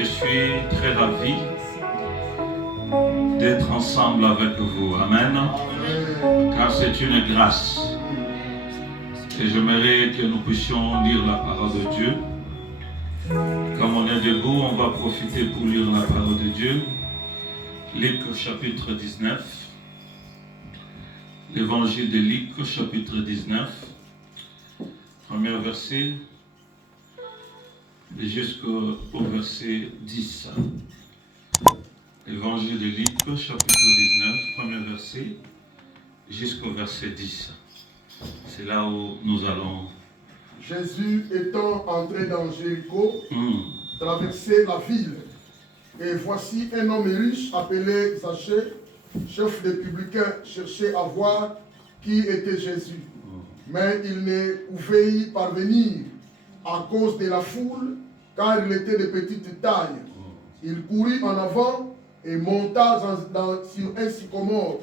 Je suis très ravi d'être ensemble avec vous. Amen. Car c'est une grâce. Et j'aimerais que nous puissions lire la parole de Dieu. Comme on est debout, on va profiter pour lire la parole de Dieu. Luc chapitre 19. L'évangile de Luc chapitre 19. Premier verset jusqu'au verset 10. L'évangile de Luc chapitre 19, premier verset jusqu'au verset 10. C'est là où nous allons. Jésus étant entré dans Jéricho, traversait la ville. Et voici un homme riche appelé Zachée, chef des publicains, cherchait à voir qui était Jésus. Mais il ne pouvait y parvenir à cause de la foule, car il était de petite taille. Il courut en avant et monta sur un sycomore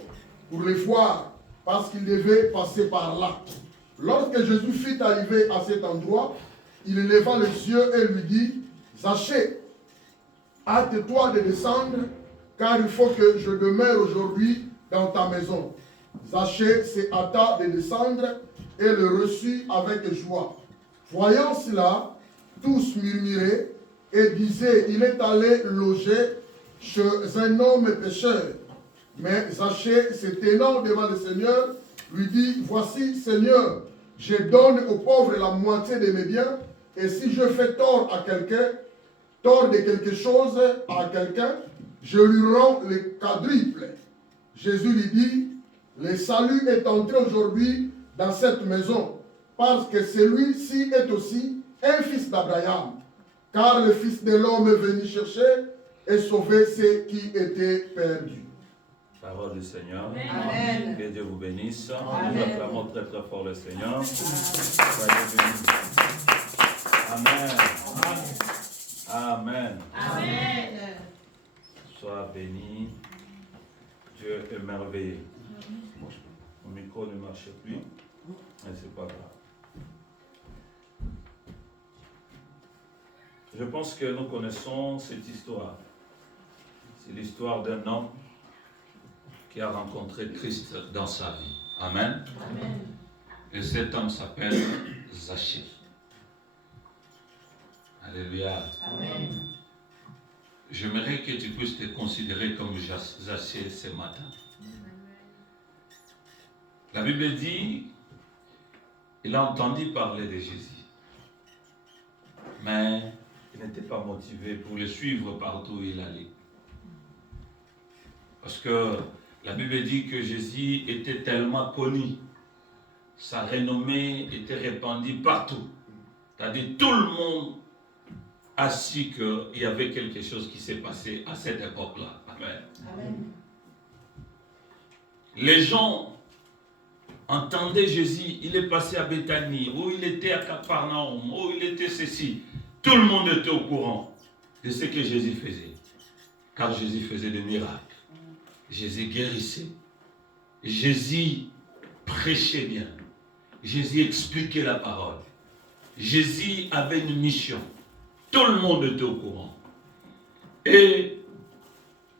pour les voir, parce qu'il devait passer par là. Lorsque Jésus fut arrivé à cet endroit, il leva les yeux et lui dit, « Zachée, hâte-toi de descendre, car il faut que je demeure aujourd'hui dans ta maison. » Zachée se hâta de descendre et le reçut avec joie. Voyant cela, tous murmuraient et disaient, « Il est allé loger chez un homme pécheur. » Mais Zachée, se tenant devant le Seigneur, lui dit, « Voici, Seigneur, je donne aux pauvres la moitié de mes biens, et si je fais tort à quelqu'un, tort de quelque chose à quelqu'un, je lui rends le quadruple. » Jésus lui dit, « Le salut est entré aujourd'hui dans cette maison, parce que celui-ci est aussi un fils d'Abraham, car le Fils de l'homme est venu chercher et sauver ceux qui étaient perdus. » Parole du Seigneur. Amen. Que Dieu vous bénisse. Amen. Nous acclamons très très fort le Seigneur. Soyez bénis. Amen. Amen. Amen. Sois béni. Dieu est merveilleux. Mon micro ne marche plus, mais c'est pas grave. Je pense que nous connaissons cette histoire. C'est l'histoire d'un homme qui a rencontré Christ dans sa vie. Amen. Amen. Et cet homme s'appelle Zachée. Alléluia. Amen. J'aimerais que tu puisses te considérer comme Zachée ce matin. La Bible dit, il a entendu parler de Jésus. Mais il n'était pas motivé pour le suivre partout où il allait. Parce que la Bible dit que Jésus était tellement connu, sa renommée était répandue partout. C'est-à-dire tout le monde a su qu'il y avait quelque chose qui s'est passé à cette époque-là. Amen. Amen. Les gens entendaient Jésus, il est passé à Béthanie, ou il était à Capernaum, ou il était ceci. Tout le monde était au courant de ce que Jésus faisait. Car Jésus faisait des miracles. Jésus guérissait. Jésus prêchait bien. Jésus expliquait la parole. Jésus avait une mission. Tout le monde était au courant. Et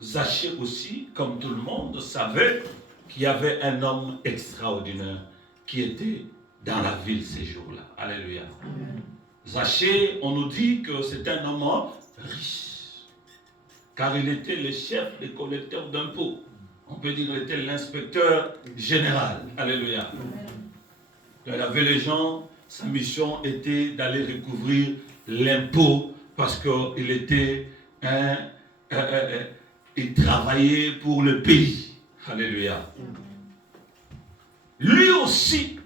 Zachée aussi, comme tout le monde, savait qu'il y avait un homme extraordinaire qui était dans la ville ces jours-là. Alléluia. Zachée, on nous dit que c'est un homme riche. Car il était le chef des collecteurs d'impôts. On peut dire qu'il était l'inspecteur général. Alléluia. Il avait les gens, sa mission était d'aller recouvrir l'impôt parce qu'il était il travaillait pour le pays. Alléluia. Lui aussi,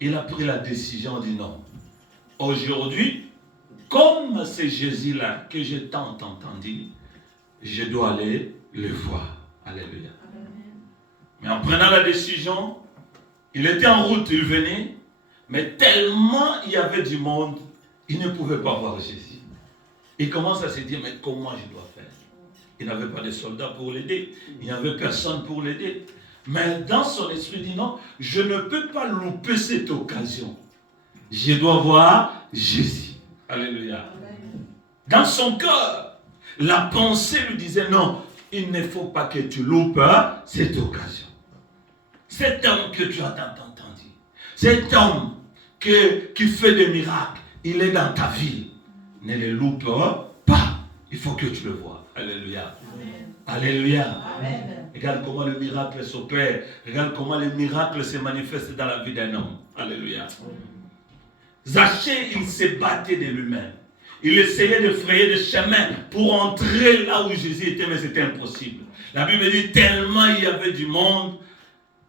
il a pris la décision du non. Aujourd'hui, comme c'est Jésus-là que j'ai tant entendu, je dois aller le voir. Alléluia. Mais en prenant la décision, il était en route, il venait, mais tellement il y avait du monde, il ne pouvait pas voir Jésus. Il commence à se dire, mais comment je dois faire? Il n'avait pas de soldats pour l'aider, il n'y avait personne pour l'aider. Mais dans son esprit, il dit non, je ne peux pas louper cette occasion. Je dois voir Jésus. Alléluia. Dans son cœur, la pensée lui disait non, il ne faut pas que tu loupes cette occasion. Cet homme que tu as entendu, cet homme qui fait des miracles, il est dans ta vie. Ne le loupe pas. Il faut que tu le vois. Alléluia. Amen. Alléluia. Amen. Regarde comment le miracle s'opère. Regarde comment le miracle se manifeste dans la vie d'un homme. Alléluia. Zachée, il s'est battu de lui-même. Il essayait de frayer des chemins pour entrer là où Jésus était, mais c'était impossible. La Bible dit tellement il y avait du monde,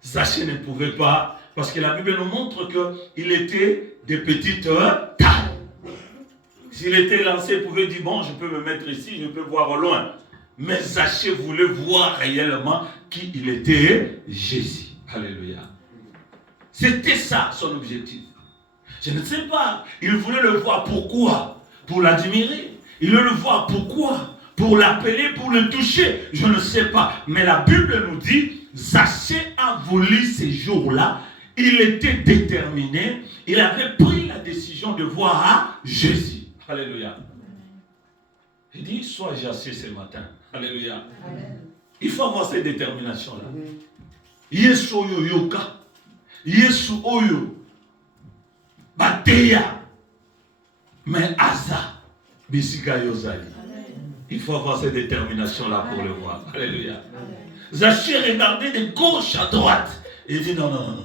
Zachée ne pouvait pas, parce que la Bible nous montre qu'il était de petite taille. S'il était lancé, il pouvait dire, bon, je peux me mettre ici, je peux voir au loin. Mais Zachée voulait voir réellement qui il était, Jésus. Alléluia. C'était ça son objectif. Je ne sais pas, il voulait le voir. Pourquoi? Pour l'admirer. Il voulait le voir. Pourquoi? Pour l'appeler, pour le toucher. Je ne sais pas. Mais la Bible nous dit, Zachée a voulu ces jours-là. Il était déterminé. Il avait pris la décision de voir Jésus. Alléluia. Il dit, sois Zachée ce matin. Alléluia. Amen. Il faut avoir cette détermination-là. Yesu oyo yoka. Yesu oyo. Bateya. Mais Asa. Bisika yozali. Il faut avoir cette détermination-là pour le voir. Alléluia. Zachée regardait de gauche à droite. Et il dit non.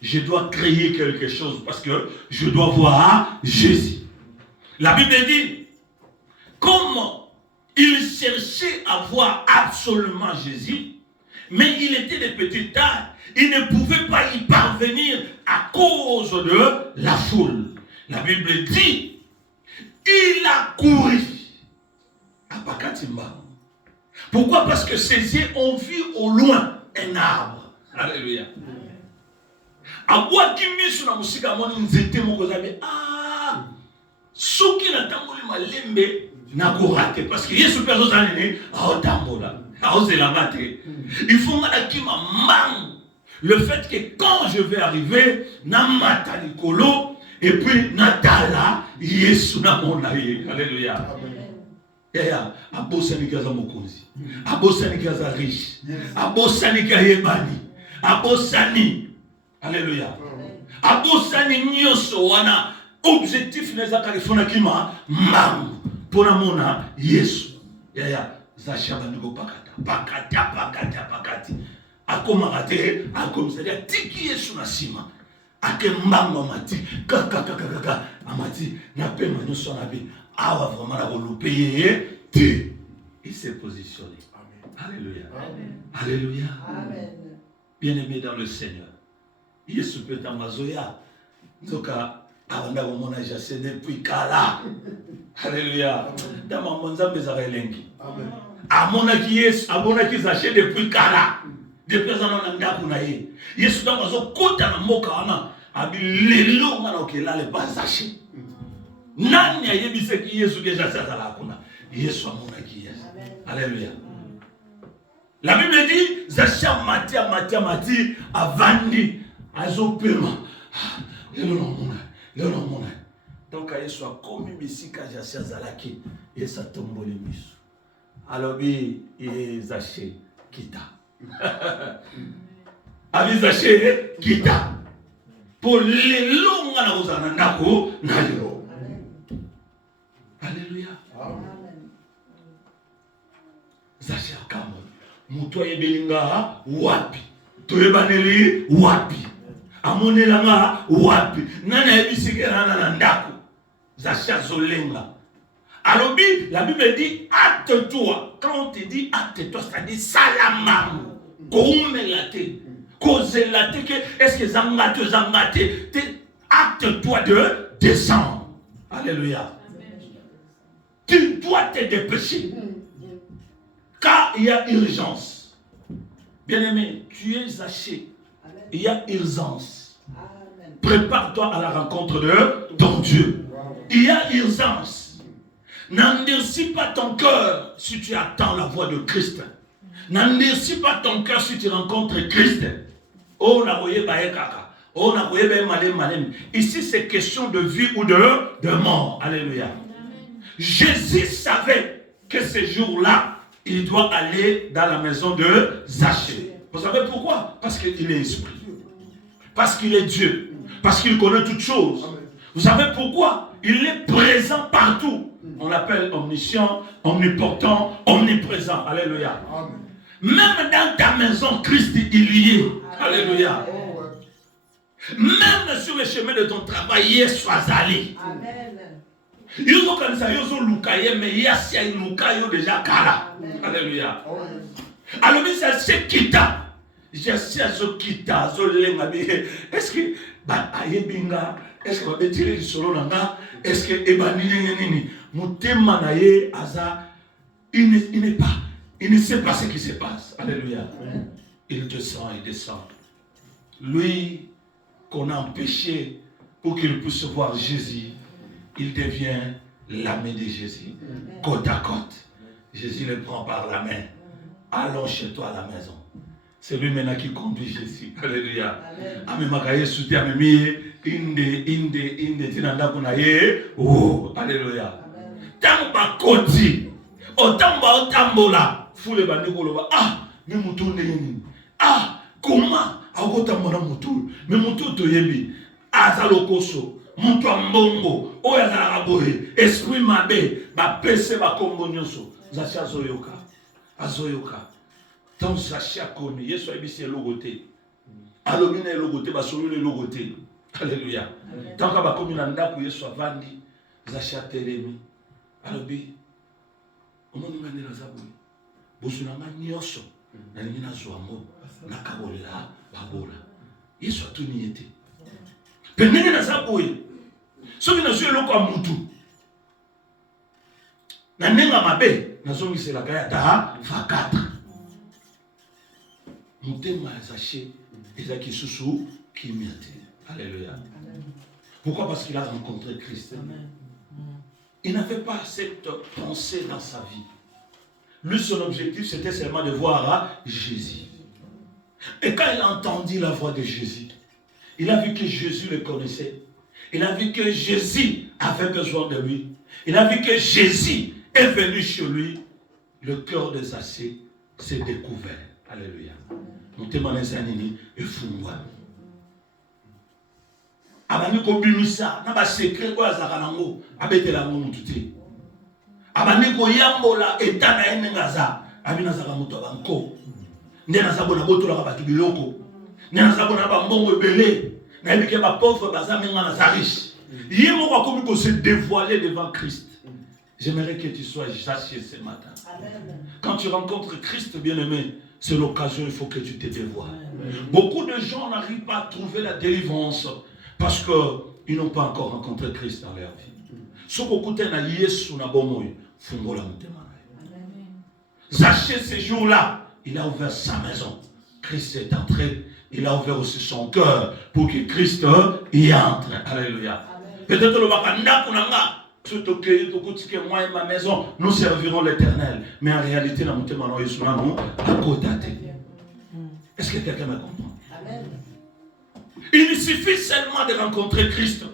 Je dois créer quelque chose parce que je dois voir Jésus. La Bible dit, comment il cherchait à voir absolument Jésus, mais il était de petite taille. Il ne pouvait pas y parvenir à cause de la foule. La Bible dit, il a couru à Pakatimba. Pourquoi? Parce que ses yeux ont vu au loin un arbre. Alléluia. Abwa kimisu na musika moni nzete moko zabe. Ah! Soki na tamboli malembe na korate parce que Yesu perso zanene a tambola. A ozelanga te. Il faut ngala kima mang. Le fait que quand je vais arriver na mata likolo et puis natala Yesu na monaye. Alléluia. Yeah, abosani kaza mokonzi. Abosani kaza riche. Abosani kayebani. Abosani. Alléluia. Abosani nyoso wana objectif neza kalifona kima mam pona mona Yesu. Yeah. Zachée ndiko pakati. Akoma kate akomisa tiki Yesu na sima. Ake mbamba mati kaka amati na pema nyoso na bi. Awa vraiment la volupé Dieu. Il s'est positionné. Amen. Alléluia. Amen. Alléluia. Amen. Bien-aimé dans le Seigneur. Yesu peut t'amazoya. Donc avant au mona Zachée depuis kala. Alléluia. Dans mon nzambe zarelengi. Amen. Amona ki Yesu, amona ki Zachée depuis kala. Depuis ça on anda kuna ye. Yesu dans mazo kota na moka wana. Abi lelo ngana okela le pas Zachée. Nani ayebise ki Yesu ke Zachée azala kuna. Yesu amona ki Yesu. Alléluia. La Bible dit Zachée mati avandi azopema. Lelo mona. Donc Yesu a commis bisika Zachée azalaki et ça tombe le miso. Alors bi Zachée kita. Abi Zachée kita. Pour lelo ngana uzana ndako na lelo. Alléluia. Amen. Zachée kama muto yebelinga wapi toyebaneli wapi amonelanga wapi nana yebisikera na ndako Zachée zolenga. Alors la Bible dit acte-toi. Quand on te dit acte-toi, c'est-à-dire salamam koumelate kozelate que est-ce que zangate acte-toi de descendre. Alléluia. Tu dois te dépêcher. Car il y a urgence. Bien-aimé, tu es Zachée. Il y a urgence. Prépare-toi à la rencontre de ton Dieu. Il y a urgence. N'endurcis pas ton cœur si tu attends la voix de Christ. N'endurcis pas ton cœur si tu rencontres Christ. Oh, na voye bae kaka. Oh, na voye bae malem. Ici, c'est question de vie ou de mort. Alléluia. Jésus savait que ce jour-là, il doit aller dans la maison de Zachée. Vous savez pourquoi? Parce qu'il est esprit. Parce qu'il est Dieu. Parce qu'il connaît toutes choses. Vous savez pourquoi? Il est présent partout. On l'appelle omniscient, omnipotent, omniprésent. Alléluia. Même dans ta maison, Christ, il y est. Alléluia. Même sur le chemin de ton travail, il soit allé. Amen. Yozo kanisa yozo lukaye me yasia lukayo déjà kala. Alléluia. Alors mais ça c'est kita. Jasia zo kita zo lenga bi. Est-ce que ba ayebinga? Est-ce que ba etire solo nanga? Est-ce que ebani nini? Mutema na ye aza il ne sait pas ce qui se passe. Alléluia. Il descend, il descend. Lui qu'on a empêché pour qu'il puisse voir Jésus, il devient l'ami de Jésus, côte à côte. Jésus le prend par la main. Allons chez toi à la maison. C'est lui maintenant qui conduit Jésus. Alléluia. Amemakaye soutien amemi inde tinanda kunaye. Oh, alléluia. Tamba koti. Otamba otambola. Fule bandikoloba. Ah, mais mutu nini? Ah, comment? Agotambara mutu. Mais mutu toyebi. Azalokoso. Mutu ambongo. Oyazala boye. Esprit mabe. Ba pese ba kombo nyonso. Zacha zoyoka. Azoyoka. Tant Zaché a connu. Yesu a dit logoté. Alomine est logoté. Basolune est logoté. Alléluia. Tant que ba komi nanda ku Yesu avandi. Zaché a telemi. Alobi. Omoni ngane na zaboye. Bozunanga nyonso. Na nini na zoamo. Na kabolela babola. Yesu a tout niété. Pendenge na zaboye. Soki na zuye loko amutu. Na nenga mabe. Na zongi se la kaya ta fakata. Mutema Zaché. Ezaki Soussou qui miate. Alléluia. Pourquoi? Parce qu'il a rencontré Christ. Il n'avait pas cette pensée dans sa vie. Lui, son objectif, c'était seulement de voir Jésus. Et quand il entendit la voix de Jésus, il a vu que Jésus le connaissait. Il a vu que Jésus avait besoin de lui. Il a vu que Jésus est venu chez lui. Le cœur de Zaché s'est découvert. Alléluia. Mutema nezanini efungwa. Abani ko bimisa na ba secret ko azaka nango abetela ngo mututi. Abani ko yambola etana enengaza abina zaka mutu abanko. Ndena zabona botola ka batu biloko. Ndena zabona ba mbongo ebele. Na ebike ba pauvre bazamenga na zarish. Yemo kwa komi ko se dévoiler devant Christ. J'aimerais que tu sois Zaché ce matin. Amen. Quand tu rencontres Christ, bien-aimé, c'est l'occasion, il faut que tu te dévoiles. Beaucoup de gens n'arrivent pas à trouver la délivrance parce qu'ils n'ont pas encore rencontré Christ dans leur vie. Ce que na Yesu na bomoy, fungola mutema. Zaché ce jour-là, il a ouvert sa maison. Christ est entré, il a ouvert aussi son cœur pour que Christ y entre. Alléluia. Peut-être le bakanda kunanga. Moi et ma maison, nous servirons l'Éternel. Mais en réalité, est-ce que quelqu'un me comprend? Il suffit seulement de rencontrer Christ.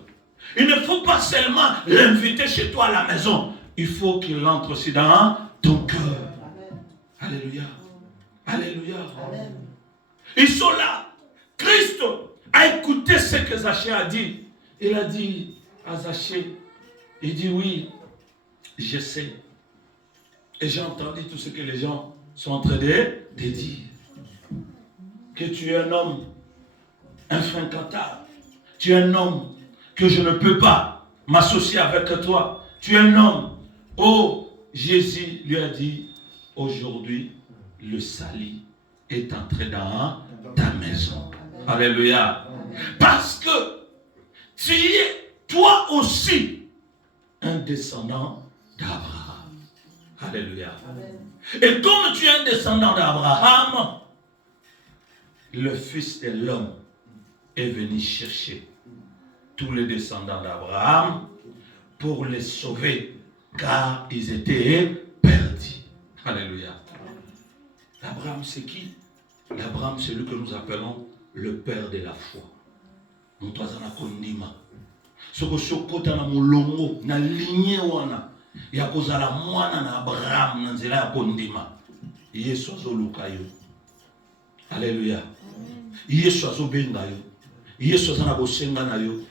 Il ne faut pas seulement l'inviter chez toi à la maison. Il faut qu'il entre aussi dans ton cœur. Alléluia. Alléluia. Ils sont là. Christ a écouté ce que Zaché a dit. Il a dit à Zaché, il dit oui, je sais. Et j'ai entendu tout ce que les gens sont en train de dire. Que tu es un homme infréquentable. Tu es un homme que je ne peux pas m'associer avec toi. Tu es un homme. Oh, Jésus lui a dit, aujourd'hui, le salut est entré dans ta maison. Alléluia. Parce que tu es toi aussi un descendant d'Abraham. Alléluia. Amen. Et comme tu es un descendant d'Abraham, le Fils de l'homme est venu chercher tous les descendants d'Abraham pour les sauver, car ils étaient perdus. Alléluia. L'Abraham, c'est qui? L'Abraham, c'est lui que nous appelons le père de la foi. Nous sommes ce que sokota na mulongo na lignée wana ya kozala mwana na Abraham na nzela ya kondima. Yesu azoluka yo. Alléluia. Yesu azobenga yo. Yesu azana bosenga na yo.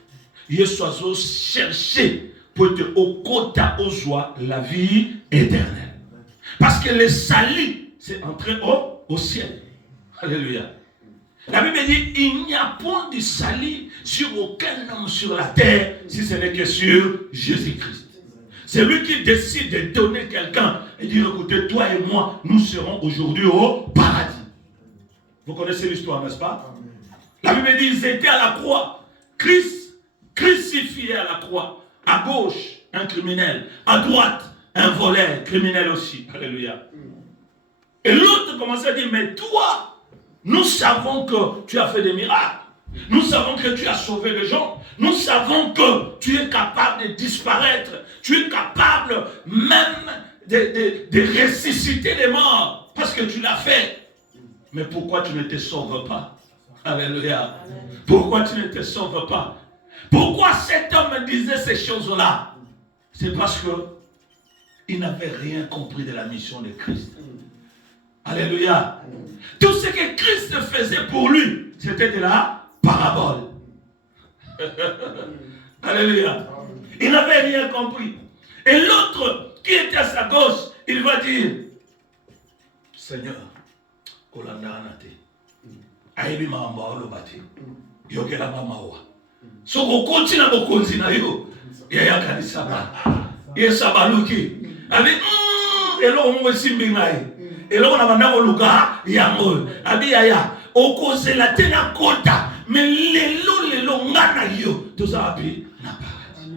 Yesu azo chercher pour te okota ozwa la vie éternelle. Parce que le salut c'est entré au ciel. Alléluia. La Bible dit il n'y a point de salut sur aucun homme sur la terre si ce n'est que sur Jésus-Christ. C'est lui qui décide de donner quelqu'un et dire écoutez, toi et moi, nous serons aujourd'hui au paradis. Vous connaissez l'histoire, n'est-ce pas? La Bible dit ils étaient à la croix. Christ crucifié à la croix. À gauche, un criminel. À droite, un voleur, criminel aussi. Alléluia. Et l'autre commençait à dire mais toi, nous savons que tu as fait des miracles. Nous savons que tu as sauvé les gens. Nous savons que tu es capable de disparaître. Tu es capable même de ressusciter les morts. Parce que tu l'as fait. Mais pourquoi tu ne te sauves pas? Alléluia. Pourquoi tu ne te sauves pas? Pourquoi cet homme disait ces choses-là? C'est parce que il n'avait rien compris de la mission de Christ. Alléluia. Tout ce que Christ faisait pour lui, c'était de la parabole. Alléluia. Il n'avait rien compris. Et l'autre qui était à sa gauche, il va dire Seigneur, kolanda anate. Aibi maamba olobati. Yokela mamawa. So kokonti na bokonzi na yo. Yaya kanisa ba. Yesabaluki. Avec elo mo simbingai. Elo na banda ko luka yango. Abi yaya okozela tena kota. Mais lelo ngana yo. Tozabi na paradis.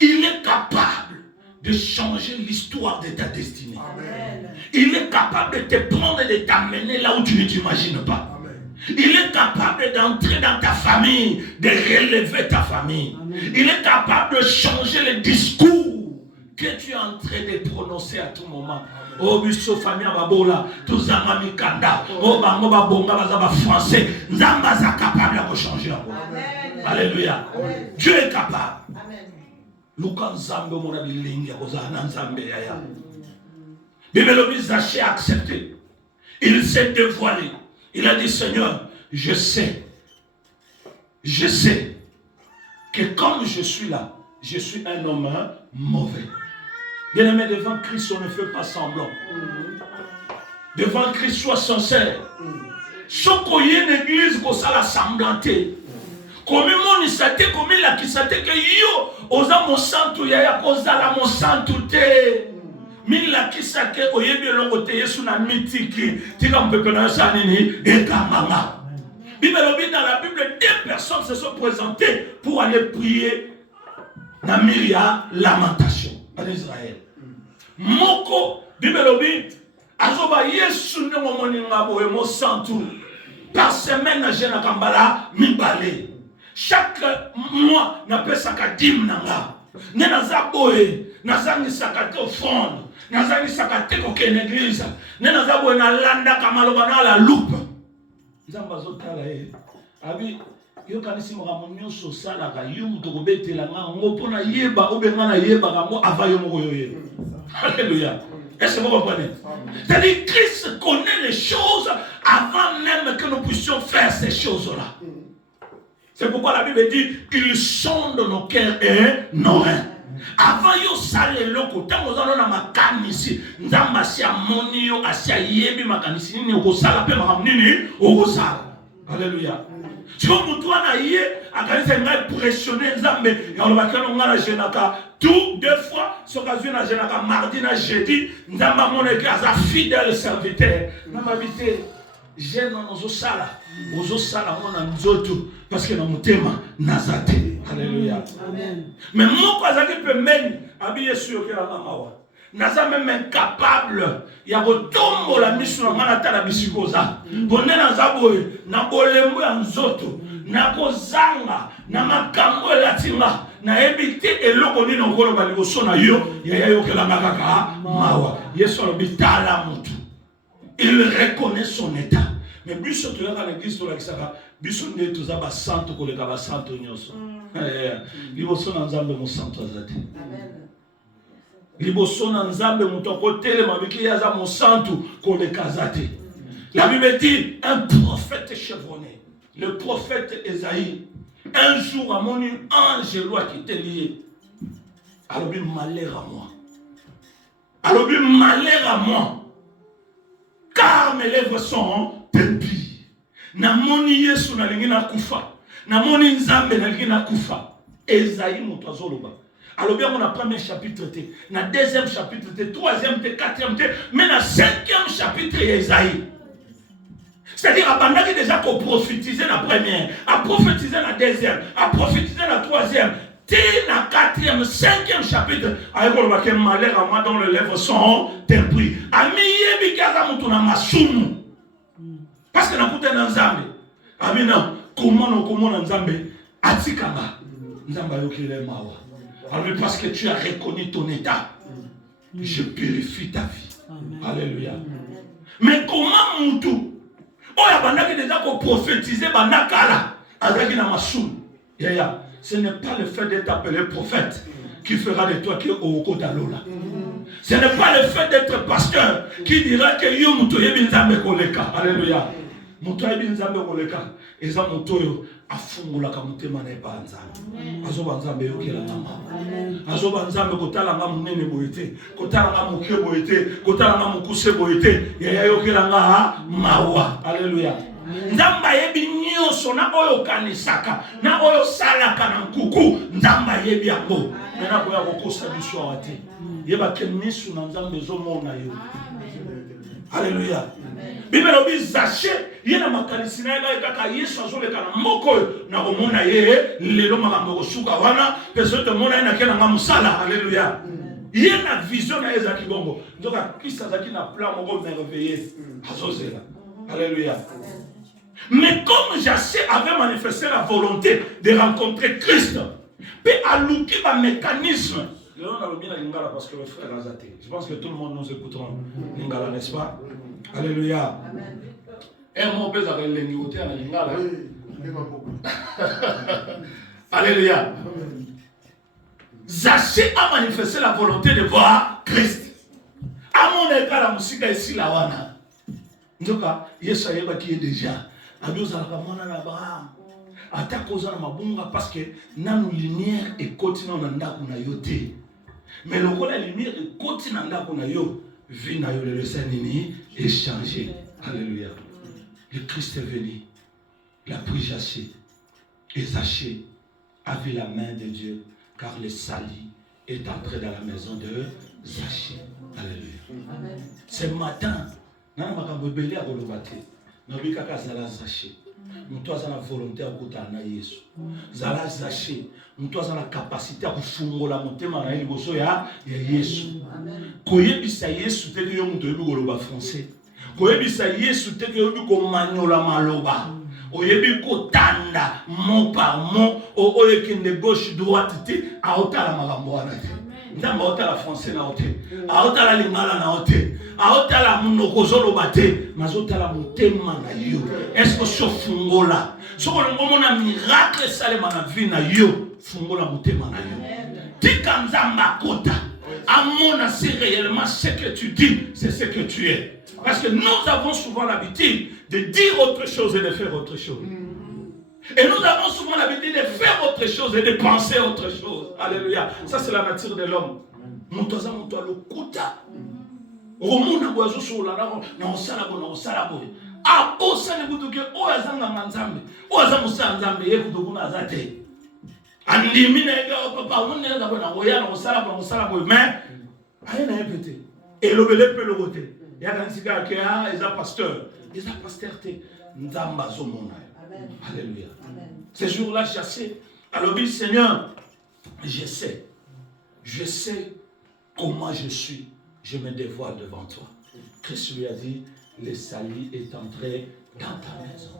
Il est capable de changer l'histoire de ta destinée. Amen. Il est capable de te prendre et de t'amener là où tu ne t'imagines pas. Amen. Il est capable d'entrer dans ta famille, de relever ta famille. Amen. Il est capable de changer le discours que tu es en train de prononcer à tout moment. Oh, biso famille babola, tous amami kanda, oh bango babonga bazaba français, nzamba za capable de changer. Alléluia. Amen. Dieu est capable. Amen. Luka nzambe mona bilingi akozana nzambe yaya. Bible Zaché a accepté. Il s'est dévoilé. Il a dit Seigneur, je sais que comme je suis là, je suis un homme mauvais. Bien-aimé, devant Christ, on ne fait pas semblant. Devant Christ, sois sincère. Sauf qu'il y ait une église qui soit semblantée. Comme mon isate, comme il a qui sate que yo, osa mon santo yaya, osa la mon santo te. Mila qui sate, oye bien l'ongote yesu na mitiki, tika mpepe na sanini, et kamanga. Bible dans la Bible, 2 personnes se sont présentées pour aller prier na Myria lamentation en Israël. Moko, Bible azoba yesu ne momoni ngabo e mo santo. Par semaine na jena kambala mibale. Chaque mois, n'a pas sa kadim nanga. Ne n'a pas boé, n'a pas sa kato fond, n'a pas sa kato koke l'église, ne n'a pas boé na landa kamalobana la loupe. Zambazo tala e. Abi yo kanisi muramonyo so sala ka yum to kobete la nga ngopona yeba obenga na yeba ka mo avayo mo yoye. Alléluia. Est-ce que vous comprenez? C'est-à-dire Christ connaît les choses avant même que nous puissions faire ces choses-là. C'est pourquoi la Bible dit qu'ils sonde nos cœurs et nos reins. Avant yo sale loko tango zalo na makanisi nzamba si amoni yo asia yebi makanisi nini okosala pe makamnini okosala. Alléluia. Si on moutoua na yé akanisa ngai pressionner nzambe ya olobakano ngala jenaka tout 2 fois s'occasion na jenaka mardi na jeudi nzamba moneke aza fidèle serviteur na mabité jeune nozo sala ozo sala mona nzoto parce que na mutema nazate. Alléluia. Amen. Mais moko azaki pembeni abi yesu yokela mamawa naza même incapable ya kotombola misu na ngana tala bisikoza bonne naza boye na bolembo ya nzoto na kozanga na makambo elatinga na ebite eloko nini okoloba liboso na yo ya yokela kaka mawa yesu alobitala mutu. Il reconnaît son état. Mais biso to yaka l'église to la kisaka biso ne to za ba santo ko le ka ba santo nyoso. Liboso na nzambe mo santo azati. Amen. liboso na nzambe moto akotelema biki yaza mosantu koleka zate. La Bible dit un prophète chevronné, le prophète Esaïe, un jour à mon ange loi qui était lié. Alors bien malheur à moi. Alors bien malheur à moi. Car mes lèvres sont impies. Na moni Yesu na lingi na kufa. Na moni nzambe na lingi na kufa. Esaïe moto azoloba. Alors bien, on a premier chapitre, na deuxième chapitre, troisième, quatrième, mais na cinquième chapitre, Esaïe. C'est-à-dire, pendant qu'il déjà qu'on prophétisait la première, à prophétiser la deuxième, à prophétiser la troisième, la quatrième, cinquième chapitre, avec le malheur à moi dont les lèvres sont tempris. Ami yebi kaza mutuna masumu. Parce que na kuta na nzambe. Ami na comment na nzambe atikanga. Nzamba yokile mawa. Alors parce que tu as reconnu ton état, je purifie ta vie. Amen. Alléluia. Mais comment mutu? Ce n'est pas le fait d'être appelé prophète qui fera de toi qui est au Kodalola. Ce n'est pas le fait d'être pasteur qui dira que yo mutu yebinzambe koleka. Alléluia. Mutu yebinzambe koleka. Eza mutu afungula kamutema na ebanza. Azoba nzambe yokela mama. Azoba nzambe kotala nga munene boyete, kotala nga muke boyete, kotala nga mukuse boyete, ya yokela nga mawa. Alléluia. Nzamba yebi nyonso na oyo kanisaka, na oyo salaka na nkuku, nzamba yebi yango. Mena koya kokosa biso awate. Yeba ke misu na nzambe zomona yo. Alléluia. Bible obi zaché yena makanisi na yeba kaka Yesu azoleka na moko na komona ye lelo makambo kosuka wana peso te mona ina kena ngamusala. Alléluia. Yena vision na ezaki bongo. Ndoka Christ azaki na plan moko merveilleux. Azozela. Alléluia. Mais comme Jassé avait manifesté la volonté de rencontrer Christ, puis allouki un mécanisme. Parce que le frère a zaté. Je pense que tout le monde nous écoutera. Lingala, n'est-ce pas? Alléluia. Et mon père avait l'ingéniosité à Lingala. Alléluia. Zaché a manifesté la volonté de voir Christ. À mon égard, la musique est ici, la wana. Donc, Yesu ayeba qui est déjà. Adoza la mona na Abraham. Atako za na mabunga parce que nanu lumière et continue na ndako na yote. Mais le la lumière et continue na ndako na yo, vie na yo le Seigneur est changé. Alléluia. Le Christ est venu. Il a pris Jaché. Et Zaché a vu la main de Dieu car le salut est entré dans la maison de Zaché. Alléluia. Amen. Ce matin, nana makambo belé a golobate. Nabi kaka zala Zaché. Mtu azana volonté à kutana na Yesu. Zala Zaché. Mtu azana capacité à kufungola motema na liboso ya Yesu. Koyebisa Yesu te yo mtu yebi goloba français. Koyebisa Yesu te yo yebi ko manyola maloba. Oyebi ko tanda mot par mot o ekende gauche droite te aotala makambo wana te. Ndamba otala français na ote. Aotala lingala na ote. Aotala munoko zoloba te, mazotala motema na yo. Est-ce que so fungola? So ko ngomona miracle salema na vie na yo, fungola motema na yo. Tika nzamba kota. Amona c'est réellement ce que tu dis, c'est ce que tu es. Parce que nous avons souvent l'habitude de dire autre chose et de faire autre chose. Et nous avons souvent l'habitude de faire autre chose et de penser autre chose. Alléluia. Ça c'est la nature de l'homme. Montoza montoa le kuta. Romona boazo sola na osala bo. Ah, osala butuke o azanga nzambe. O azanga nzambe yekudukuna azate. Andimi na ega papa munene za bona oya na osala bo mais ayena yepete. Et lobele pe le roté. Ya kansika ke eza pasteur. Eza pasteur te nzamba zomona. Alléluia. Amen. Ces jours-là, Jassé, alors dit Seigneur, je sais comment je suis, je me dévoile devant toi. Christ lui a dit, le salut est entré dans ta maison.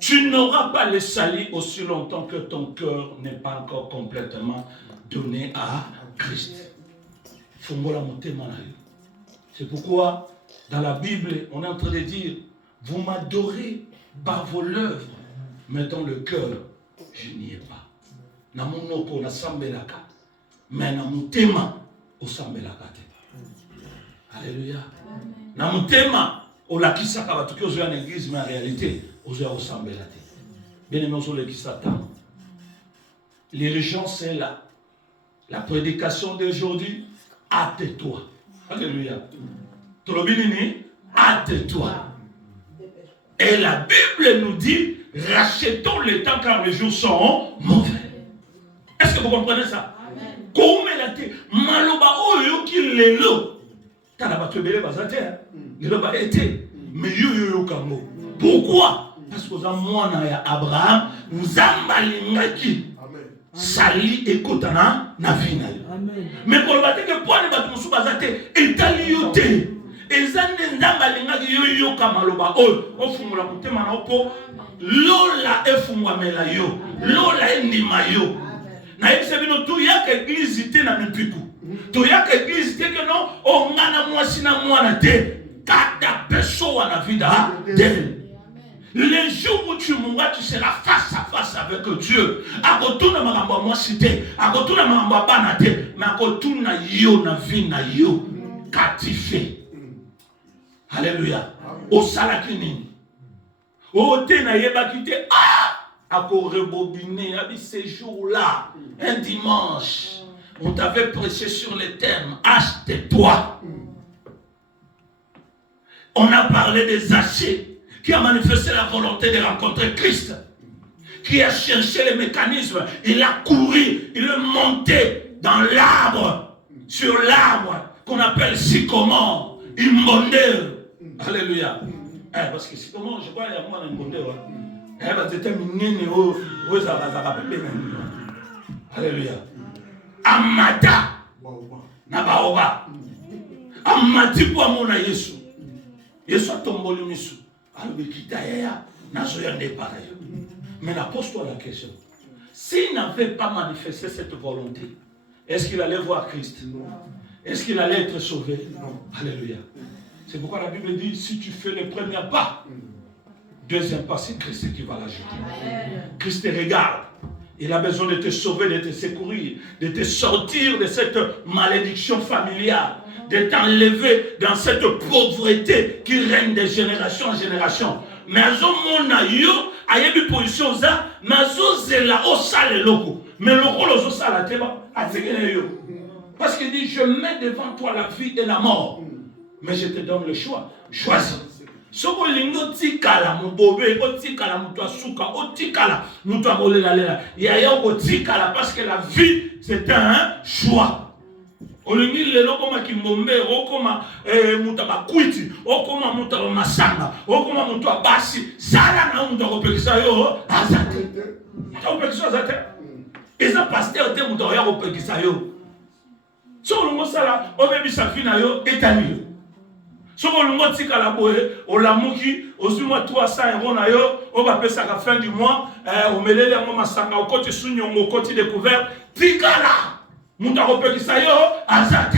Tu n'auras pas le salut aussi longtemps que ton cœur n'est pas encore complètement donné à Christ. C'est pourquoi dans la Bible, on est en train de dire, vous m'adorez par vos lèvres, mais dans le cœur, je n'y ai pas. Na monoko na sambelaka, mais na mutema osambelaka te. Alléluia. Na mutema olakisaka batu ki ozoya na église, mais en réalité ozoya osambela te. Bien aimé ozolekisa tango. L'urgence est là. La prédication d'aujourd'hui, hâte-toi. Alléluia. Tolobinini, hâte-toi. Et la Bible nous dit, rachetons le temps car les jours seront mauvais. Est-ce que vous comprenez ça? Comme elle a dit, maloba oyo ki lelo. Tana ba tebele bazate, lelo ba été. Mais yo kango. Pourquoi? Parce que dans mwana ya Abraham, nzamba lingaki. Sali ekotana na vina. Mais pour le bateau que pour les bateaux sous bazate etaliote. Ezande nzamba lingaki yo kamaloba oyo. Ofungula mutema na opo. Lola efungwamela yo. Lola endima yo. Na yebisebino tu yaka église te na mipiku. Tu yaka église te que non ongana mwasi na mwana te. Kada peso wana vida de. Les jours où tu mourras, tu seras face à face avec Dieu. Akotuna makambo mwasi te, akotuna makambo bana te, mais akotuna yo na vie na yo. Katife. Alléluia. Osalaki nini? Ote na yebaki te. Ako rebobiner à ces jours-là, un dimanche, on t'avait prêché sur le thème achète-toi. On a parlé des Zachée qui a manifesté la volonté de rencontrer Christ, qui a cherché les mécanismes, il a couru, il est monté dans l'arbre, sur l'arbre qu'on appelle sycomore, immondeur. Alléluia. Parce que sycomore, je crois qu'il y a moins d'immondeur. Alléluia. Amata Nabaoba Amati pour mona Yesu. Yesu a tombé le misu. Mais l'apôtre a la question. S'il n'avait pas manifesté cette volonté, est-ce qu'il allait voir Christ? Est-ce qu'il allait être sauvé? Alléluia. C'est pourquoi la Bible dit, si tu fais le premier pas, deuxième pas, c'est Christ qui va l'ajouter. Christ te regarde. Il a besoin de te sauver, de te secourir, de te sortir de cette malédiction familiale, de t'enlever dans cette pauvreté qui règne de génération en génération. Mais à ce moment-là, il y a une position, mais à ce moment-là, au sale loko. Mais le rôle au sale, parce qu'il dit, je mets devant toi la vie et la mort. Mais je te donne le choix. Choisis. Soko lingo tikala mubobe otikala mutu asuka otikala mutu akolela yaya otikala parce que la vie c'est un choix. Olingi lelo koma kimbombe okoma mutu abakwiti okoma mutu amasanga okoma mutu abasi sala na mutu akopekisa yo azate akopekisa azate eza pasteur te mutu akopekisa yo so longo sala obebisa fina yo etani. Si on a la boue, on l'a mouki, on se met 300 euros na yo, on va payer à la fin du mois, on met les mots masanga au côté sougnon, au côté découvert, tigala, mouta repère qui ça yo, azate.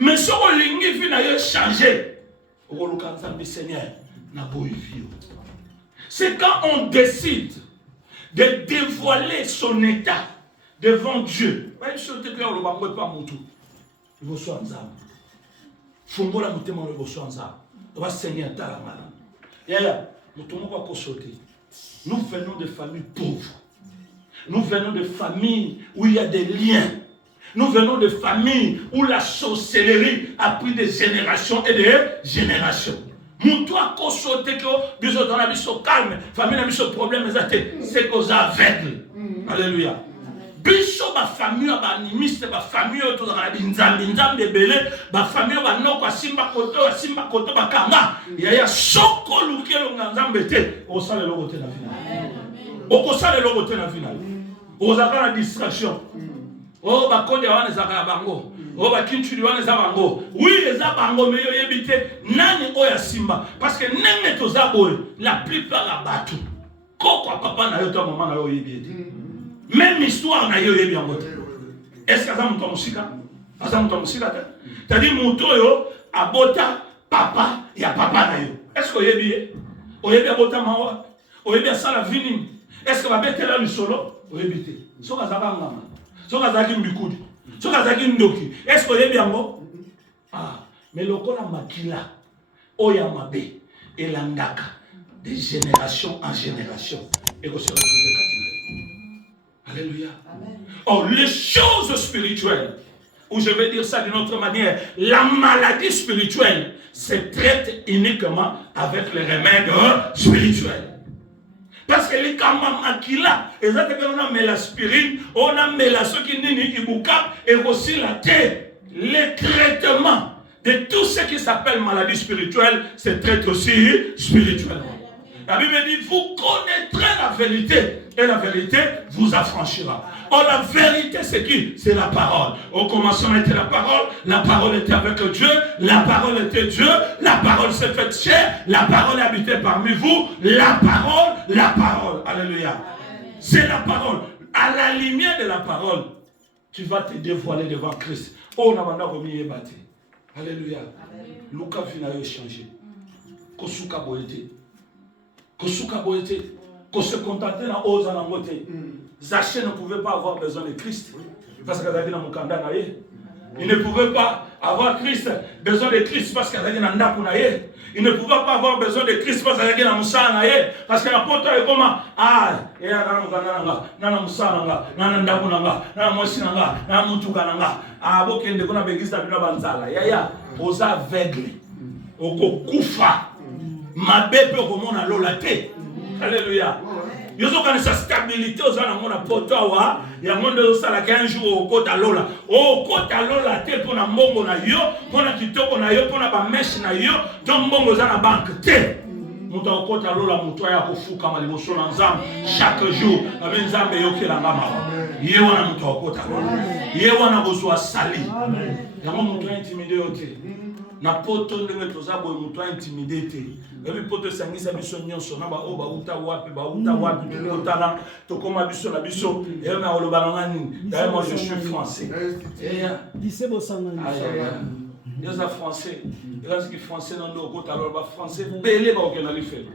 Mais si on lingi fi na yo changer, on le canzambe Seigneur, na boue vie. C'est quand on décide de dévoiler son état devant Dieu. Même si on te dit on le bambou pas moutou, il faut soit ensemble. Fungola mutema le boswanza. Va Seigneur talamana. Yaya, mutomo kwa kosote. Nous venons de familles pauvres. Nous venons de familles où il y a des liens. Nous venons de familles où la sorcellerie a pris des générations et des générations. Mutoa kosote ko biso dans la biso calme, famille na biso problème c'est cause aveugle. Alléluia. Biso ba famille ba animiste ba famille to na binzambe belé ba famille ba noko simba koto ba kanga ya soko lukelo nzambe te o sala logo te na final o ko sala logo te na final o zaka na distraction o ba konde wana zaka bango o ba kinchuli wana za bango oui les bango mais yo yebite nani o ya simba parce que nenge to zaboy la plupart a batu koko papa na yo to maman na yo yebite. Même histoire na yo yebi en bote. Est-ce que ça muto musika? Ça muto musika te. C'est-à-dire muto yo abota papa ya papa na yo. Est-ce que yebi o yebi abota mawa? O yebi sala vini. Est-ce que va betela le solo? O yebi te. Soka zaba ngama. Soka zaki mbikudi. Est-ce que bien bon? Ah, mais le corps a makila, oyamabe, et l'andaka, de génération en génération. Et que se retrouve. Alléluia. Oh, les choses spirituelles, ou je vais dire ça d'une autre manière, la maladie spirituelle se traite uniquement avec les remèdes spirituels. Parce que les kamamakila, exactement, on a mis l'aspirine, on a mis la sokinini ibuka, et aussi la thé. Les traitements de tout ce qui s'appelle maladie spirituelle se traite aussi spirituellement. La Bible dit, vous connaîtrez la vérité, et la vérité vous affranchira. Oh, la vérité, c'est qui? C'est la parole. Au commencement était la parole était avec Dieu, la parole était Dieu, la parole s'est faite chair, la parole habitait parmi vous, la parole. Alléluia. C'est la parole. À la lumière de la parole, tu vas te dévoiler devant Christ. Oh, on a remis et battu. Alléluia. Luka vina yo changer. Kosuka boyete. Qu'on se contentait dans Oza na moté. Zaché ne pouvait pas avoir besoin de Christ. Parce qu'il avait dans Mukanda naye. Il ne pouvait pas avoir besoin de Christ parce qu'il avait dans Ndaku naye. Il ne pouvait pas avoir besoin de Christ parce qu'il avait dans Moussa naye. Parce que la porte est comme et à Mukanda nanga, nana Moussa nanga, nana Ndaku nanga, nana Mosi nanga, nana Mutuka nanga. Ah, bokende kuna begista bino banzala. Yaya, oza aveugle. Oko kufa. Ma bébé au monde a l'olate. Alléluia. Yo zo kana sa stabilité aux ana mona potowa ya monde au sala 15 jours au kota lola. Au kota lola te pona mbongo na yo, pona kitoko na yo, pona ba mesh na yo, ton mbongo za na banque te. Muta au kota lola muto ya kofuka mali boso na nzambe chaque jour. Amen nzambe yokela ngama. Ye wana muto au kota lola. Ye wana bozwa sali. Amen. Ya muto intimidé yote. Na poto ndenge toza boye muto intimidé te. Et poto sangisa biso nyonso na ba o ba uta wapi tokotana tokoma biso na biso et na oloba ngani. D'ailleurs moi je suis français. Et lycée bosangani. Ils sont français. Et là c'est français dans le côté alors ba français belé ba okena li fait.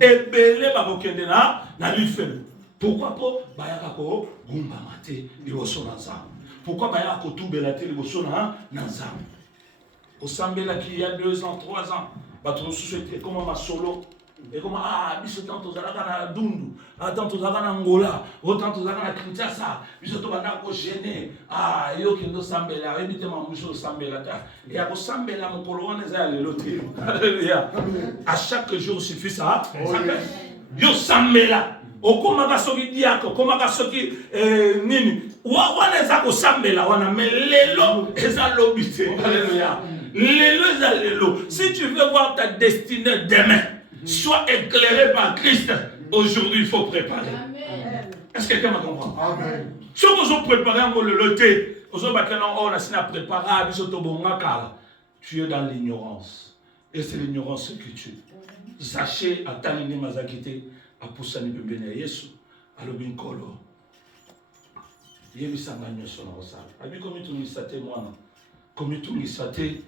Et belé ba okende na li fait. Pourquoi pas ba yaka ko gumba mate liboso na nzambe. Pourquoi ba yaka ko tubela te liboso na nzambe. Au Sambela qui il y a 2 ans, 3 ans, bateau société comme ma solo et comme biso tanto zalaka na Dundu, tanto zalaka na Angola, tanto zalaka na Kinshasa, biso to bana ko gêner, yo kendo Sambela, ebite ma muso Sambela ta, et à Sambela mon polo wana za le loté. Alléluia. À chaque jour suffit ça. Yo Sambela. Okomaka soki diako, okomaka soki nini. Wana za ko Sambela wana mais lelo eza lobité. Alléluia. Lelo. Si tu veux voir ta destinée demain, sois éclairé par Christ. Aujourd'hui, il faut préparer. Amen. Est-ce que quelqu'un m'a compris? Amen. Si vous avez préparé un le loté, vous avez préparé, tu es dans l'ignorance. Et c'est l'ignorance que tu es. Sachez, à Tanini Mazakite, à Poussani Bembene Yesu, à l'Obinkolo. Yebisanga nyoso na osala. Abi komi tungisate mwana. Komi tungisate.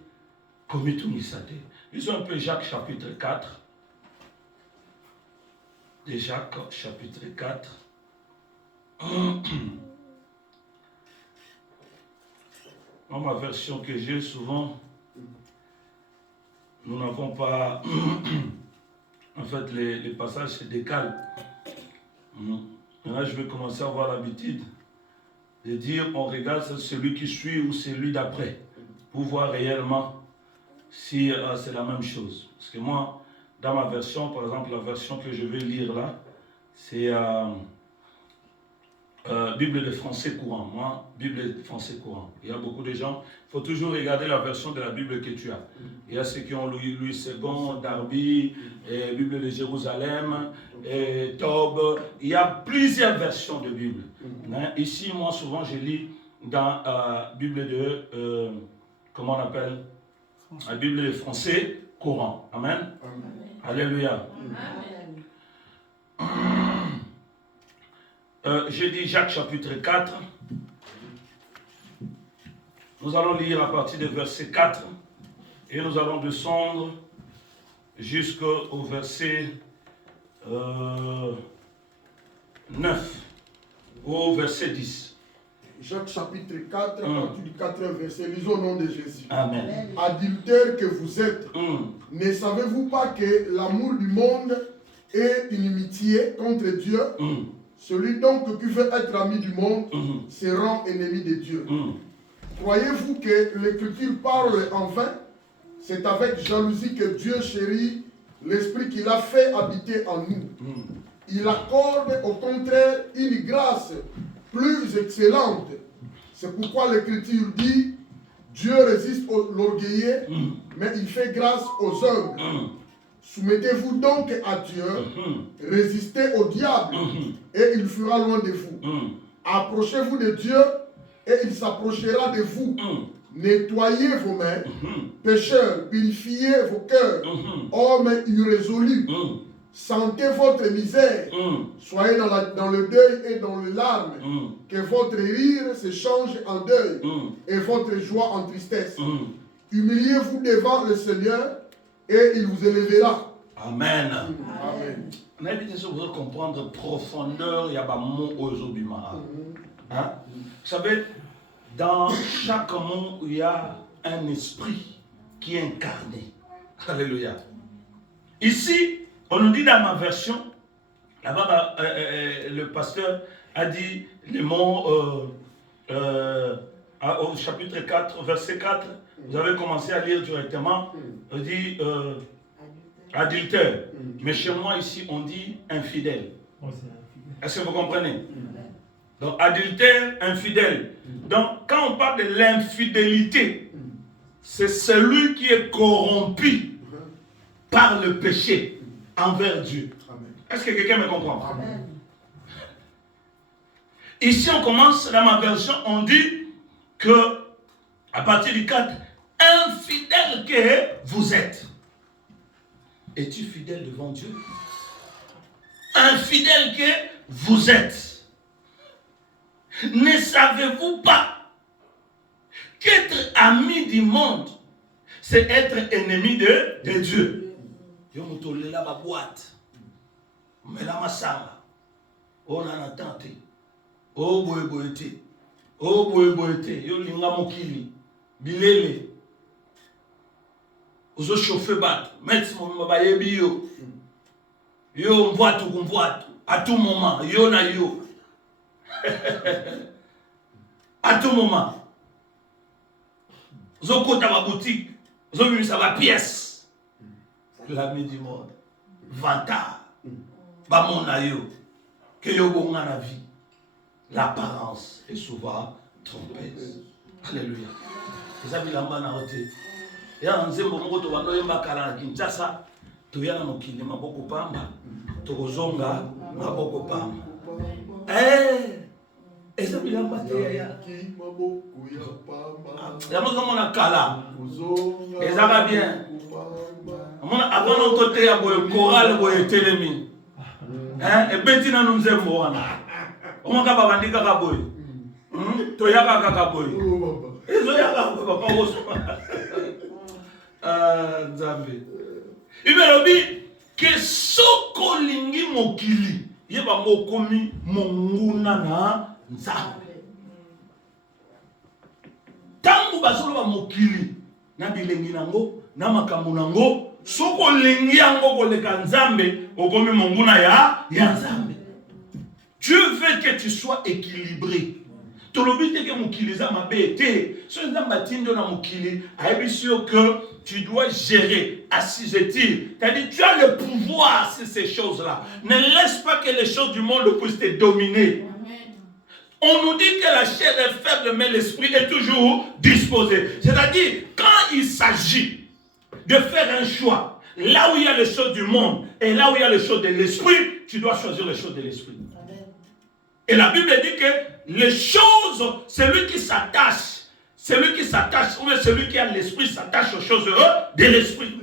Lisons un peu Jacques chapitre 4. De Jacques chapitre 4. Dans ma version que j'ai souvent, nous n'avons pas... en fait, les passages se décalent. Maintenant, je vais commencer à avoir l'habitude de dire, on regarde celui qui suit ou celui d'après, pour voir réellement si c'est la même chose. Parce que moi, dans ma version, par exemple, la version que je vais lire là, c'est Bible de français courant. Moi, Bible de français courant. Il y a beaucoup de gens, il faut toujours regarder la version de la Bible que tu as. Il y a ceux qui ont Louis II, Darby, Bible de Jérusalem, Tob. Il y a plusieurs versions de Bible. Ici, moi, souvent, je lis dans la Bible de, comment on appelle? La Bible de français courant. Amen. Amen. Alléluia. J'ai dit Jacques chapitre 4. Nous allons lire à partir du verset 4 et nous allons descendre jusqu'au verset 9 ou au verset 10. Jacques chapitre 4, à partir du 4e verset, lisons au nom de Jésus. Amen. Adultères que vous êtes, ne savez-vous pas que l'amour du monde est une inimitié contre Dieu? Celui donc qui veut être ami du monde se rend ennemi de Dieu. Croyez-vous que l'Écriture parle en vain? C'est avec jalousie que Dieu chérit l'Esprit qu'il a fait habiter en nous. Il accorde au contraire une grâce plus excellente. C'est pourquoi l'Écriture dit, Dieu résiste aux l'orgueilleux, mais il fait grâce aux humbles. Soumettez-vous donc à Dieu, résistez au diable, et il fera loin de vous. Approchez-vous de Dieu, et il s'approchera de vous. Nettoyez vos mains, pécheurs, purifiez vos cœurs, hommes irrésolus. Sentez votre misère, soyez dans le deuil et dans les larmes, que votre rire se change en deuil et votre joie en tristesse. Humiliez-vous devant le Seigneur et il vous élèvera. Amen. Amen. On a dit que vous allez comprendre profondeur, il y a un mot aux obima. Vous savez, dans chaque mot, il y a un esprit qui est incarné. Alléluia. Ici, on nous dit dans ma version, là-bas, le pasteur a dit les mots au chapitre 4, verset 4. Vous avez commencé à lire directement. On dit adultère. Mais chez moi, ici, on dit infidèle. Est-ce que vous comprenez? Donc, adultère, infidèle. Donc, quand on parle de l'infidélité, c'est celui qui est corrompu par le péché envers Dieu. Est-ce que quelqu'un me comprend? Amen. Ici, on commence, dans ma version, on dit que, à partir du 4, infidèle que vous êtes. Es-tu fidèle devant Dieu? Infidèle que vous êtes. Ne savez-vous pas qu'être ami du monde, c'est être ennemi de Dieu? Yo mutolela ba boîte. Mela masanga. On a tenté. Oh boyete. Oh boyete. Yo linga mokili. Bilele. Ozo chauffer bat. Mettre mon bayebi yo. Yo mvoatu kumvoatu. À tout moment. Yo na yo. À tout moment. Ozo kota ba boutique. Ozo bimisa ba pièce. L'ami du monde, vantard, bamonayo, que yo bonga la vie. L'apparence est souvent trompeuse. Alléluia. Les amis la manaroté. Et en zembo moko to bando yemba kala Kinshasa, to yana mokili maboko pamba, to kozonga maboko pamba. Les amis la maté ya. Ya mozo na kala. Les amis bien. Avant notre côté, il y a un choral qui est télémi. Et Bettina nous aime. On a pas bandit kakaboy. Toyaka kakaboy. Ils ont yaka papa Osman. Nzambe. Il me dit que soko lingi mokili. Yeba mokomi monguna na nzambe. Tangu basolo ba mokili na bilengi nango na makambo nango. Soko lingi yango koleka nzambe okomi monguna ya nzambe. Dieu veut que tu sois équilibré. Tolobi te ke mokili za mabe te. So nzamba tindo na mokili, ayebi sûr que tu dois gérer, assujettir. C'est-à-dire tu as le pouvoir sur ces choses-là. Ne laisse pas que les choses du monde puissent te dominer. On nous dit que la chair est faible, mais l'esprit est toujours disposé. C'est-à-dire, quand il s'agit de faire un choix, là où il y a les choses du monde et là où il y a les choses de l'esprit, tu dois choisir les choses de l'esprit. Et la Bible dit que les choses, celui qui s'attache, ou bien celui qui a l'esprit s'attache aux choses de l'esprit.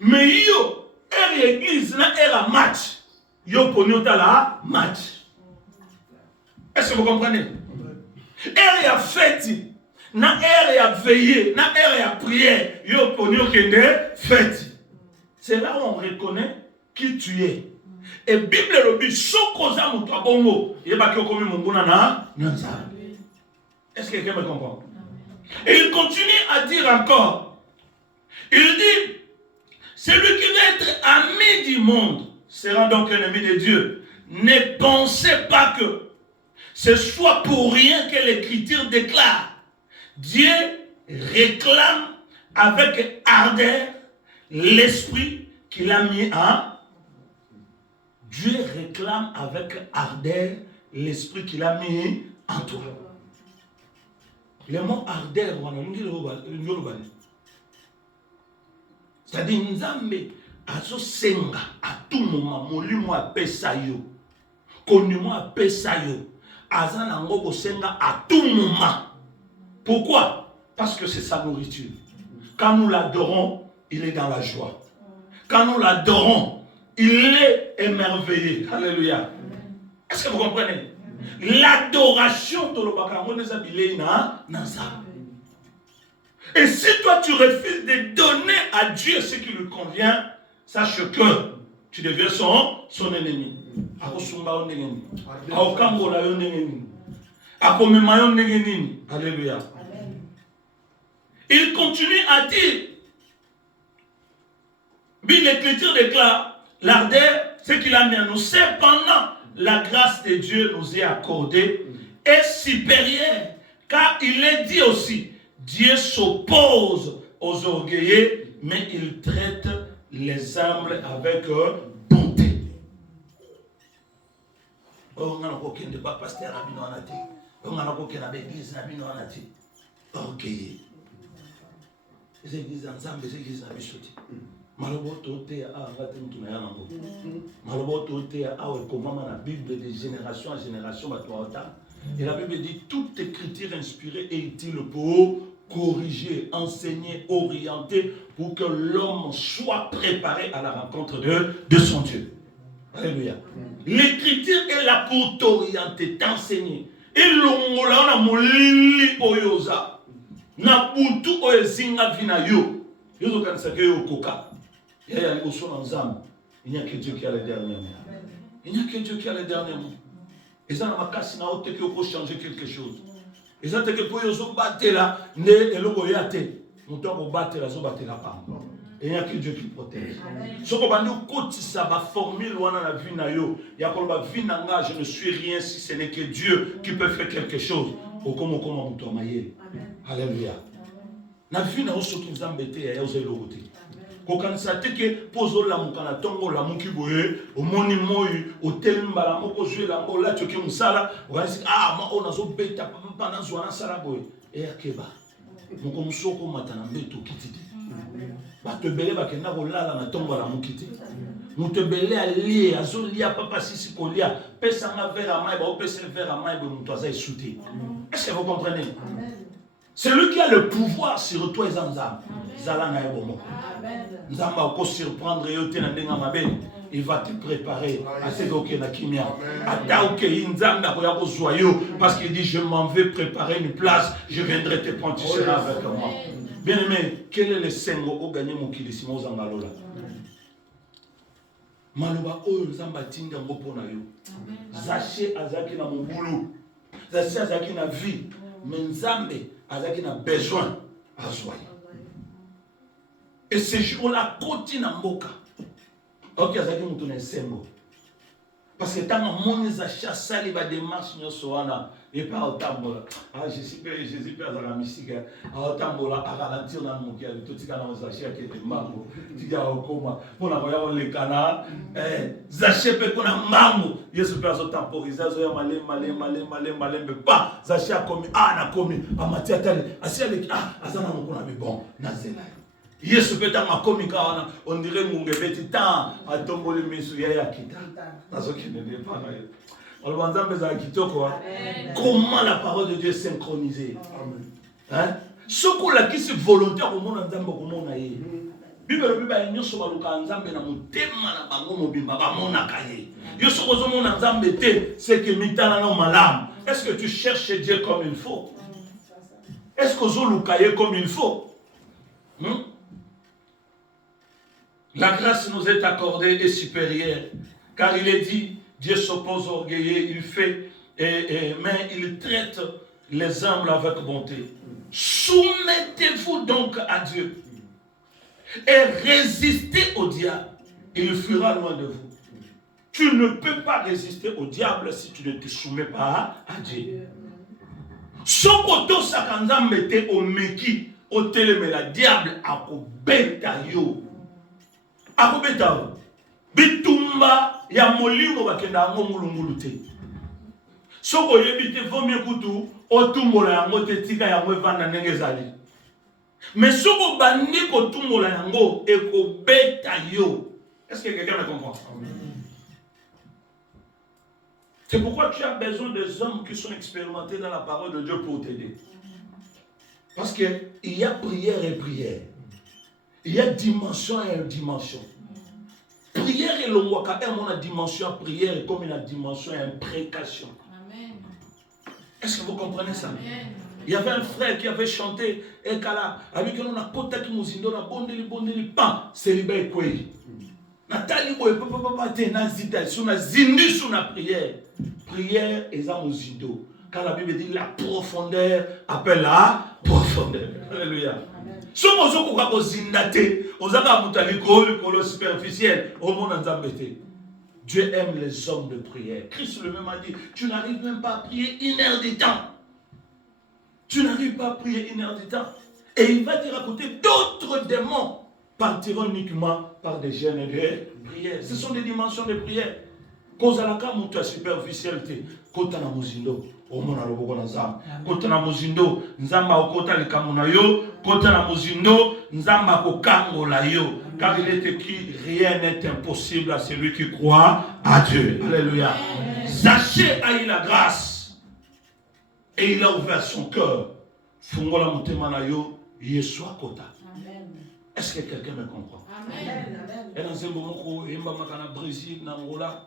Mais yo, l'église, là, elle a match. Yo, poniota la match. Est-ce que vous comprenez? Elle a fête. Na elle a veillé, na elle a prié. Yo, ponyo kende fête. C'est là où on reconnaît qui tu es. Et Bible le dit, sokoza mutu abongo, yeba ki okomi monguna na nzambe. Est-ce que quelqu'un me comprend? Et il continue à dire encore. Il dit, celui qui veut être ami du monde sera donc ennemi de Dieu. Ne pensez pas que ce soit pour rien que l'Écriture déclare. Dieu réclame avec ardeur l'esprit qu'il a mis en. Dieu réclame avec ardeur l'esprit qu'il a mis en toi. Le mot ardeur, c'est-à-dire Nzambe azo senga à tout moment molimo apesa yo konimo apesa yo azana ngoko senga à tout moment. Pourquoi? Parce que c'est sa nourriture. Quand nous l'adorons, il est dans la joie. Quand nous l'adorons, il est émerveillé. Alléluia. Est-ce que vous comprenez? L'adoration de l'Obakarango des habilés na ça. Et si toi tu refuses de donner à Dieu ce qui lui convient, sache que tu deviens son ennemi. Alléluia. Il continue à dire, bien l'Écriture déclare, l'ardeur, ce qu'il a mis à nous, cependant, la grâce de Dieu nous est accordée, est supérieure, car il est dit aussi, Dieu s'oppose aux orgueilleux, mais il traite les humbles avec bonté. On a aucun débat pasteur à Binoanati. On a aucun église à Binoanati. Orgueilleux. Les églises ensemble, les églises à Bishoti. Maloboto te a raté mutuna yango. Maloboto te a comment la Bible de génération en génération va toi. Et la Bible dit toute écriture inspirée est utile pour corriger, enseigner, orienter pour que l'homme soit préparé à la rencontre de son Dieu. Alléluia. L'écriture est là pour t'orienter, t'enseigner. Et l'ongola on a molili oyoza. Na butu oyezinga vina yo. Yozo kanisake yo koka. Il n'y a que Dieu qui a le dernier mot. Il n'y a que Dieu qui a le dernier mot. Et ça n'a pas changer quelque chose. Et ça, c'est pour vous battre là, et le boyate. Nous devons battre là, et il n'y a que Dieu qui protège. Ce qu'on va nous côté ça va formule ou la vie na yo. Il y a comme vie nanga, je ne suis rien si ce n'est que Dieu qui peut faire quelque chose. Au comment on mailler. Alléluia. Na vie na oso qui nous embêter et oser le côté. Kokanisa teke pozo la mukana tongo la muki boye omoni moyi hotel mbala moko jouer la mola tioki musala okanisi ma ona zo beta papa na zwana sala boye e akeba moko musoko matana mbeto kititi ba te belé ba kenda ko lala na tongo la mukiti muto belé ali azo lia papa sisi kolia pesa nga vera mai ba pesa vera mai bo muto aza esouté. Est-ce que vous comprenez? C'est lui qui a le pouvoir sur toi et Zanzam. Zalana et Bomo. Nzamba va surprendre il va te préparer à ce que na kimia. Parce qu'il dit je m'en vais préparer une place, je viendrai te prendre, tu seras avec moi. Bien aimé, quel est le sengo au gagné mon kilisimo zangalola? Maloba oyo nzamba tinga ngopona yo. Zaché azaki na mobulu. Zaché azaki na vie. Mais nzambe azaki na besoin à soigner. Et ce jour-là, continue à mboka. Ok, azaki mutune sembo. Parce que tant que mon achat sali va démarche nous soana et pas au tambola. Jésus père dans la musique. Au tambola à ralentir dans mon cœur. Tout ce qu'on a achat qui est mambo. Tu dis au coma. Pour la voyage les canards. Zaché peut qu'on a mambo. Jésus père au temporiser. Zoya malé mais pas. Zaché a commis na commis. A matière telle. Asi avec azana mon qu'on a bon. Nazela. Yesu peta makomika wana on dirait mungebeti tant a tomboli misu ya kita nazoki ne pas là on va nzambe za kitoko. Comment la parole de Dieu est synchronisée. Hein soko la qui se volontaire au monde nzambe ko mona ye Bible nyoso baluka nzambe na mutema na bango mobimba ba mona kaye yo soko zo mona nzambe te c'est que mitana na malam. Est-ce que tu cherches Dieu comme il faut? Est-ce que zo lukaye comme il faut? La grâce nous est accordée et supérieure, car il est dit, Dieu s'oppose aux orgueilleux, il fait, mais il traite les humbles avec bonté. Soumettez-vous donc à Dieu et résistez au diable. Il fuira loin de vous. Tu ne peux pas résister au diable si tu ne te soumets pas à Dieu. Sokoto sakanza mette au meki au télémela diable akobeta yo. Akobeta yo. Bitumba ya molimo bakenda ngo mulungulu te. Soko yebite vomie kutu otumbola yango te tika yango evanda ndenge ezali. Mais soko bandi kotumbola yango ekobeta yo. Est-ce que quelqu'un me comprend? C'est pourquoi tu as besoin des hommes qui sont expérimentés dans la parole de Dieu pour t'aider. Parce qu'il y a prière et prière. Il y a dimension et dimension. Prière et le waka est mon dimension prière et comme une dimension et imprécation. Est-ce que vous comprenez ça? Amen. Il y avait un frère qui avait chanté et kala avec on a kota ki muzindo na bondeli pan célibé kwei. Natali boy papa te na zita suna zindu suna prière. Prière et za muzindo. Car la Bible dit la profondeur appelle la profondeur. Alléluia. Somo zoko ka ko zindate, ozaka mutali ko superficiel, au monde nzambete. Dieu aime les hommes de prière. Christ lui-même a dit, tu n'arrives même pas à prier une heure de temps. Tu n'arrives pas à prier une heure de temps. Et il va te raconter d'autres démons partiront uniquement par des jeûnes et des prières. Ce sont des dimensions de prière. Cause à la cam où tu as superficialité. Kota na muzindo, omona loboko na nzamba. Kota na muzindo, nzamba okota likamuna yo. Kota na muzindo, nzamba kokangola yo. Car il est écrit, rien n'est impossible à celui qui croit à Dieu. Alléluia. Zachée a eu la grâce. Et il a ouvert son cœur. Fungola mutema na yo, yeswa kota. Est-ce que quelqu'un me comprend? Amen. Et dans un moment, il y a un Brésil, dans Angola.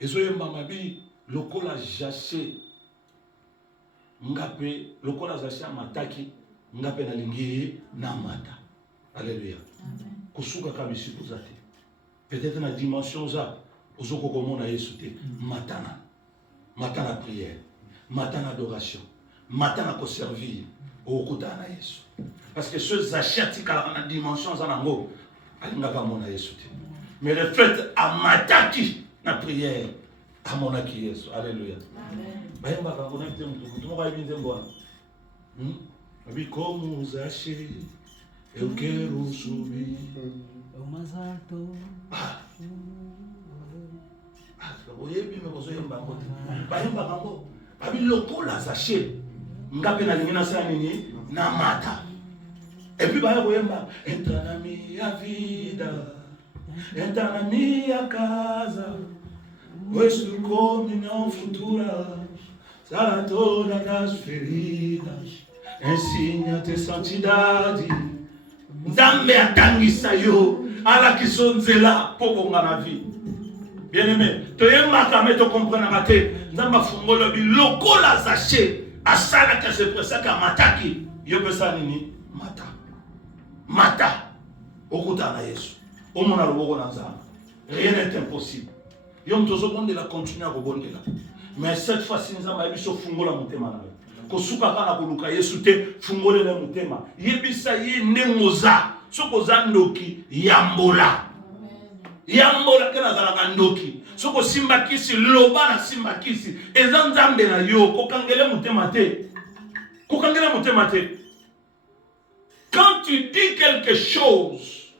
Et so yemba mabi, lokola jaché. Ngape, lokola jaché mataki, ngape na lingi na mata. Alléluia. Kusuka kabisi kuzate. Peut-être dans la dimension ça, ozoko komona Yesu te. Matana. Matana prière. Matana adoration. Matana ko servir. Okutana Yesu. Parce que ceux achètent dans la dimension ça nango, alingaka mona Yesu te. Mais le fait à mataki na prière à mona ki Yesu. Alléluia. Amen. Bayemba ka kona mte mtu. Tumo ka ibinze mbona. Abi como zache eu quero subir o mais alto. Oyebi me kozo yemba ngo. Bayemba kango. Abi lokola zache. Ngape na lingina sana nini na mata. Et puis bah voyemba entra na minha vida, entra na minha casa, pois tu comunhão futura sara todas as feridas, ensina a ter santidade. Nzambe atangisa yo ala kisonzela pokonga na vie. Bien aimé, toyemba kame to comprendre te nzamba fungolo bi lokola zaché asala ka se presaka mataki yo pesa nini mata. Mata, okuta na Yesu. Omona loboko na nzamba. Rien n'est impossible. Yom tozo bonde la continue à rebonde là. Mais cette fois-ci nzamba yebiso fungola mutema na yo. Kosuka kana koluka Yesu te fungole na mutema. Yebisa ye nengoza. Soko za ndoki yambola. Yambola kana zalaka ndoki. Soko simba kisi loba na simba kisi. Eza nzambe na yo kokangele mutema te. Kokangele mutema te. Quand tu dis quelque chose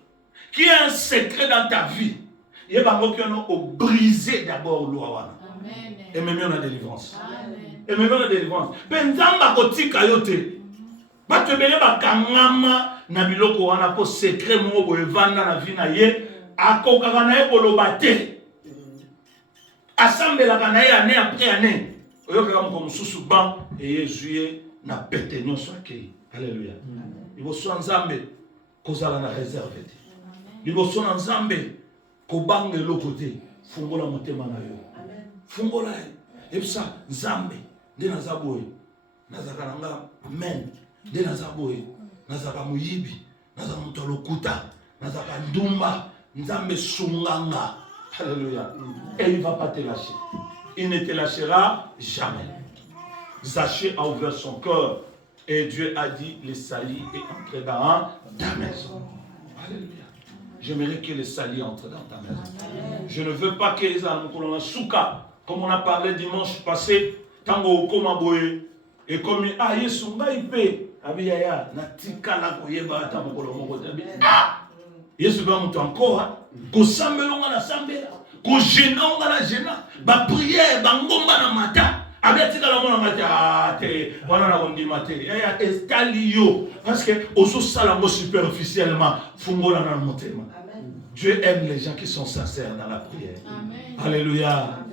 qui est un secret dans ta vie, il y a des gens qui ont brisé d'abord l'ouawana. Et même on a délivrance. Et même on a délivrance. Penzamba kotika yote. Ba te bele ba kangama na biloko wana po secret mo bo evanda na vie na ye akokaka na ye koloba te. Assemble kana ye année après année. Oyoka mo mususu ban et juillet na pete nyonso akei. Alléluia. Liboso nzambe kozala na réserve te. Liboso nzambe kobanga eloko te. Fungola motema na yo. Fungola ebisa nzambe nde naza boye. Nazaka nanga amen. Nde naza boye. Nazaka muyibi. Nazaka muto lokuta. Nazaka ndumba. Nzambe sunganga. Alléluia. Et il ne va pas te lâcher. Il ne te lâchera jamais. Zachée a ouvert son cœur. Et Dieu a dit, les salis est entré dans ta maison. Alléluia. J'aimerais que les salis entrent dans ta maison. Amen. Je ne veux pas que les amis souka, comme on a parlé dimanche passé, tango komaboye, et comme yesunga ipe, abiyaya, natika la koyeba tamokolo moko tabi. Yesu ba mutu encore, ko sambelonga na sambela, ko gena nga na gena, ba prière ba ngomba na mata. Abetika la mona mata te, wana na kondi mate. Ya estalio, parce que oso salango superficiellement, fungola na motema. Dieu aime les gens qui sont sincères dans la prière. Amen. Alléluia. Amen.